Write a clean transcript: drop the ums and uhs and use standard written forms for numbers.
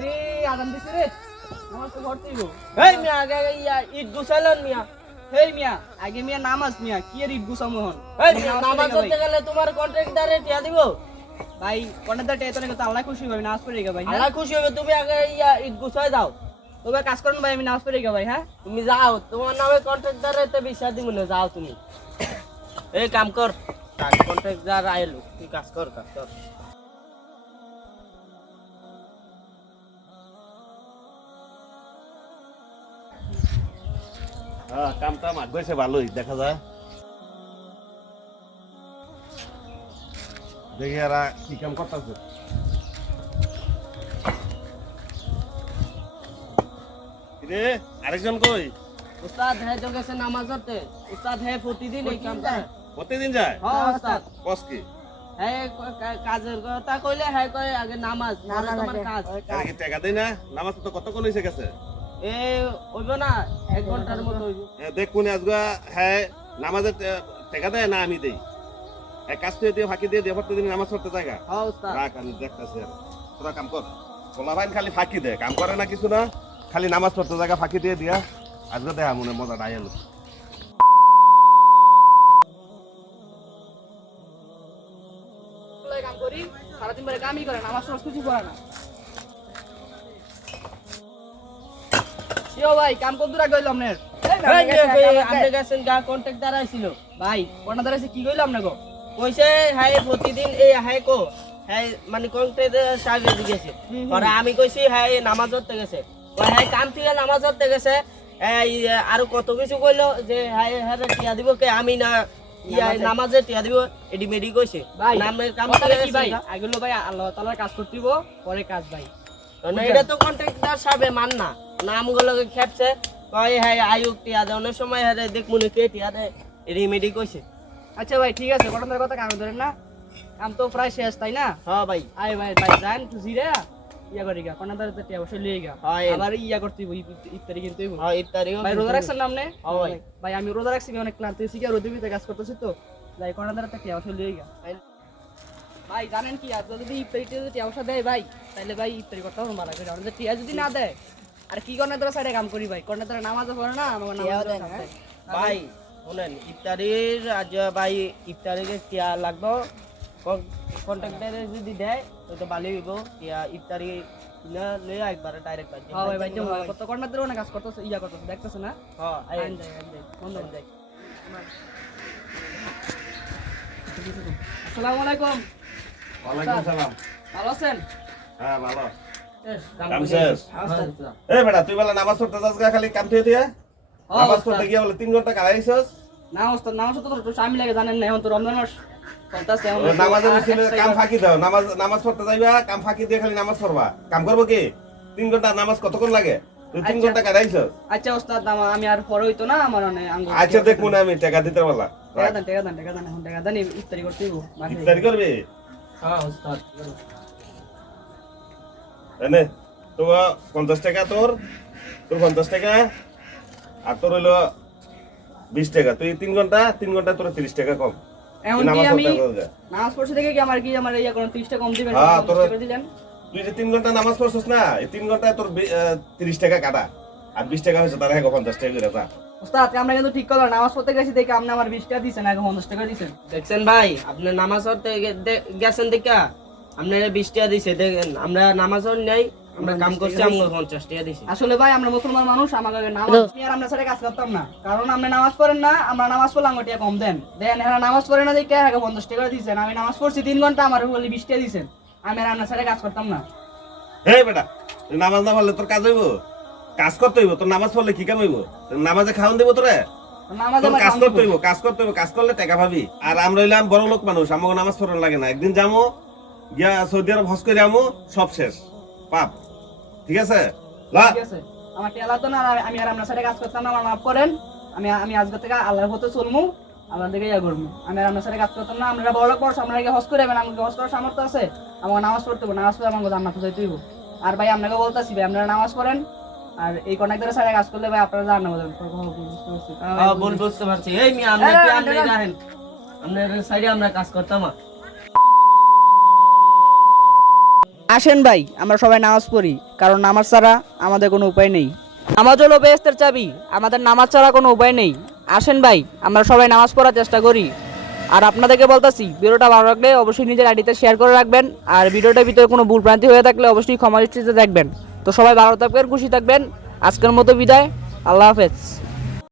রে আদান দিছে রে নামাজ তো পড়তেই গো এই মিয়া আগে ঈদ গুছাইলেন মিয়া। হেই মিয়া আগে মিয়া নামাজ মিয়া কি এর ঈদ গুছামু হন এই নামাজ পড়তে গেলে তোমার কন্ট্রাক্টরে টিয়া দিব। ভাই কোনটা টেতো নাকি তো আল্লাহ খুশি হবে নামাজ পড়ে গা ভাই আল্লাহ খুশি হবে, তুমি আগে ঈদ গুছাই দাও। তবে কাজ করুন ভাই আমি নামাজ পড়ে গা ভাই হ্যাঁ তুমি যাও, তোমার নামে কন্ট্রাক্টরে তো বিশ্বাস দিব না, যাও তুমি। এই কাম কর, কন্ট্রাক্টর আইলো, তুই কাজ কর। হ্যাঁ, কামটা মাগছে ভালোই দেখা যায়। দেখি এরা কি কাম করতেছে। রে আরেকজন কই? উস্তাদ হ্যাঁ তো গেছে নামাজ পড়তে। উস্তাদ হ্যাঁ প্রতিদিন এই কাম করে। প্রতিদিন যায়? হ্যাঁ উস্তাদ। বস কি? হ্যাঁ কাজের কথা কইলে হ্যাঁ কয় আগে নামাজ, পরে তোমার কাজ। এরা কি টাকা দেয় না? নামাজ তো কতক্ষণ হয়েছে গেছে? এই হইব না 1 ঘন্টার মতো হইব। দেখ কোনে আজগা হ্যাঁ নামাজের টাকা দেয় না আমি দেই। এক কাজ করে দিয়ে ফাঁকি দিয়ে দিয়ে প্রতিদিন নামাজ পড়তে জায়গা। হ্যাঁ উস্তাদ। রাখ আমি দেখতেছি আর তোরা কাম কর। বলা ভাই খালি ফাঁকি দেয়, কাম করে না কিছু না, খালি নামাজ পড়তে জায়গা ফাঁকি দিয়ে দিয়া আজকে দেখা মনে মজা ডাইয়ালো। কাম করি সারাদিন ধরে কামই করে নামাজ টামাজ কিছু করে না ইয়ো ভাই কাম কত দূর আগে হইলো আপনার আপনি গেছেন গা কন্ট্রাক্টর আইছিল। ভাই কোনটা দাঁড়াইছে কি কইলো আপনাকে কইছে হ্যাঁ প্রতিদিন এই হ্যাঁ কো হ্যাঁ মানে কন্ট্রাক্টর সাহেব গেছে। পরে আমি কইছি হ্যাঁ নামাজ পড়তে গেছে। কয় হ্যাঁ কাম থেকে নামাজ পড়তে গেছে। এই আরো কত কিছু কইলো যে হ্যাঁ হ্যাঁ টিয়া দিব কে আমি না নামাজে টিয়া দিব এডি মেডি কইছে। ভাই নামের কাম কথাটা থেকে কি ভাই আগুলো ভাই আল্লাহ তাআলার কাজ করতেইব পরে কাজ ভাই না এটা তো কন্ট্রাক্টর সাহেব মান না, নামগুলোকে খেপছে। কয় হ্যাঁ আয়ুক টিয়া দেয়, অনেক সময় হ্যাঁ দেখ মনে কে টিয়া দেয় এডি মেডি কইছে। আচ্ছা ভাই ঠিক আছে কোনটার কথা কাম ধরেন না কাম তো প্রায় শেষ তাই না হ্যাঁ ভাই। আয় ভাই ভাই জান তুই জিরা ইয়া করি গা কোনটার তো টিয়া অবশ্যই লই গা হ্যাঁ আবার ইয়া করতেইব ইফতারি কিনতেইব হ্যাঁ ইফতারিও ভাই রোজা রাখছেন না আপনি হ্যাঁ ভাই। ভাই আমি রোজা রাখছি অনেক ক্লান্ত হইছি কি আর রোদে ভিতরে কাজ করতেছি তো যাই কোনটার তো টিয়া অবশ্যই লই গা ভাই জানেন কি আর যদি ইফতারিতে যদি টিয়া অবশ্যই দেয় ভাই তাহলে ভাই ইফতারি করতে হবে ভালো করে আমাদের টিয়া যদি না দেয় আর কি কোনটার ধরে সাইডে কাম করি ভাই কোনটার ধরে নামাজও পড়ে না আমার নামাজ ভাই শুনেন ইফতারির আজ ভাই ইফতারিকে টিয়া লাগবো, কন্ট্রাক্টরে যদি দেয় তো ভালো হইব। টিয়া ইফতারি না লইয়া একবার ডাইরেক্ট বাজে। হ্যাঁ ভাই ভাই তো কত কোনটার ধরে অনেক কাজ করতেছে ইয়া করতেছে দেখতেছ না হ্যাঁ আইন যাই বন্ধ যাই আসসালামু আলাইকুম ওয়ালাইকুম সালাম। ভালো আছেন হ্যাঁ ভালো। কাম কাম করে- শেষ? এই বেটা তুই বলে নামাজ পড়তে যাস গা খালি কাম থেকে নামাজ পড়তে গিয়ে বলে 3 ঘন্টা কারাইছস। নামাজ তো তো স্বামী লাগে জানেন না এখন তো রমজান মাস চলতেছে এখন নামাজের মিছিলে কাম ফাঁকি দাও, নামাজ পড়তে যাইবা কাম ফাঁকি দিয়ে খালি নামাজ পড়বা, কাম করবো কি? 3 ঘন্টা নামাজ কতক্ষণ লাগে? তুই 3 ঘন্টা কারাইছস। আচ্ছা ওস্তাদ আমি আর পরে হইতো না আমার অনেক আঙ্গুল আচ্ছা দেখ মনে আমি টাকা দিতে বলা। টাকা দেন এখন টাকা দেন ইফতারি করতে হইব ইফতারি করবি? হ্যাঁ উস্তাদ। এনে তো 50 টাকা তোর 50 টাকা আর তোর হইলো 20 টাকা। তুই 3 ঘন্টা তোর 30 টাকা কম। এখন তুই কি নামাজ আমি পড়তে যাস। নামাজ পড়ছি দেখে কি আমার ইয়া কোন 30 টাকা কম দিবেন হ্যাঁ, তোর- 50 টাকা দিলেন তুই যে 3 ঘন্টা নামাজ পড়ছস না, এই 3 ঘন্টায় তোর 30 টাকা কাটা আর 20 টাকা হইছে তার আগে 50 টাকা করে যা। ওস্তাদ আমরা কিন্তু ঠিক করলাম নামাজ পড়তে গেছি দেখে আপনি আমার 20 টাকা দিছেন আগে 50 টাকা দিছেন দেখছেন ভাই আপনি নামাজ পড়তে গেছেন দেখা আপনার 20 টাকা দিছে। দেখেন আমরা নামাজ নেই, আমরা কাম করছি আমরা 50 টাকা দিছি। আসলে ভাই আমরা মুসলমান মানুষ আমাকে নামাজ আর আমরা সাথে কাজ করতাম না কারণ আপনি নামাজ পড়েন না আমরা নামাজ পড়লাম ওটা কম দেন এরা নামাজ পড়ে না দেখে আগে 50 টাকা দিছেন আমি নামাজ পড়ছি 3 ঘন্টা আমার বলি 20 টাকা দিছেন আমি আর আপনার সাথে কাজ করতাম না এই বেটা তুই নামাজ না পড়লে তোর কাজ হইব? কাজ করতে হইব। তোর নামাজ পড়লে কি কাম হইব? নামাজে খাওয়ান দিব তোরে? নামাজ তোর আমার কাজ কাম করতে দিব। হইব, কাজ করলে টাকা পাবি। আর আমরা হইলাম বড় লোক মানুষ, আমাকে নামাজ পড়ার লাগে না। একদিন যামু গিয়া সৌদি আরব হজ করে আমু, সব শেষ পাপ। ঠিক আছে লা ঠিক আছে আমার টেলা তো না আর আমি আর আপনার সাথে কাজ করতাম না আমার মাফ করেন আমি আজকে থেকে আল্লাহর পথে চলমু আল্লাহর দিকে ইয়া করবো আমি আর আপনার সাথে কাজ করতাম না আমরা বড় লোক পড়ছ আমরা হজ করে যাবেন আমাকে হজ করার সামর্থ্য আছে আমার নামাজ পড়তে হবে নামাজ পড়ে আমাকে জান্নাতে যাইতে হইব আর ভাই আপনাকে বলতাছি ভাই আপনারা নামাজ পড়েন আর এই কন্ট্রাক্টরের সাথে কাজ করলে ভাই আপনারা জান্নাতে যাবেন হ্যাঁ বুঝতে পারছি। এই মিয়া আপনি কি আপনি রাখেন আপনার সাইডে আমরা কাজ করতাম। আসেন ভাই আমরা সবাই নামাজ পড়ি, কারণ নামাজ ছাড়া আমাদের কোনো উপায় নেই। নামাজ হলো বেহেশতের চাবি, আমাদের নামাজ ছাড়া কোনো উপায় নেই। আসেন ভাই আমরা সবাই নামাজ পড়ার চেষ্টা করি। আর আপনাদেরকে বলতেছি, ভিডিওটা ভালো লাগলে অবশ্যই নিজের আইডিতে শেয়ার করে রাখবেন। আর ভিডিওটার ভিতরে কোনো ভুলভ্রান্তি হয়ে থাকলে অবশ্যই ক্ষমা দৃষ্টিতে দেখবেন। তো সবাই ভালো থাকবেন, খুশি থাকবেন। আজকের মতো বিদায়, আল্লাহ হাফেজ।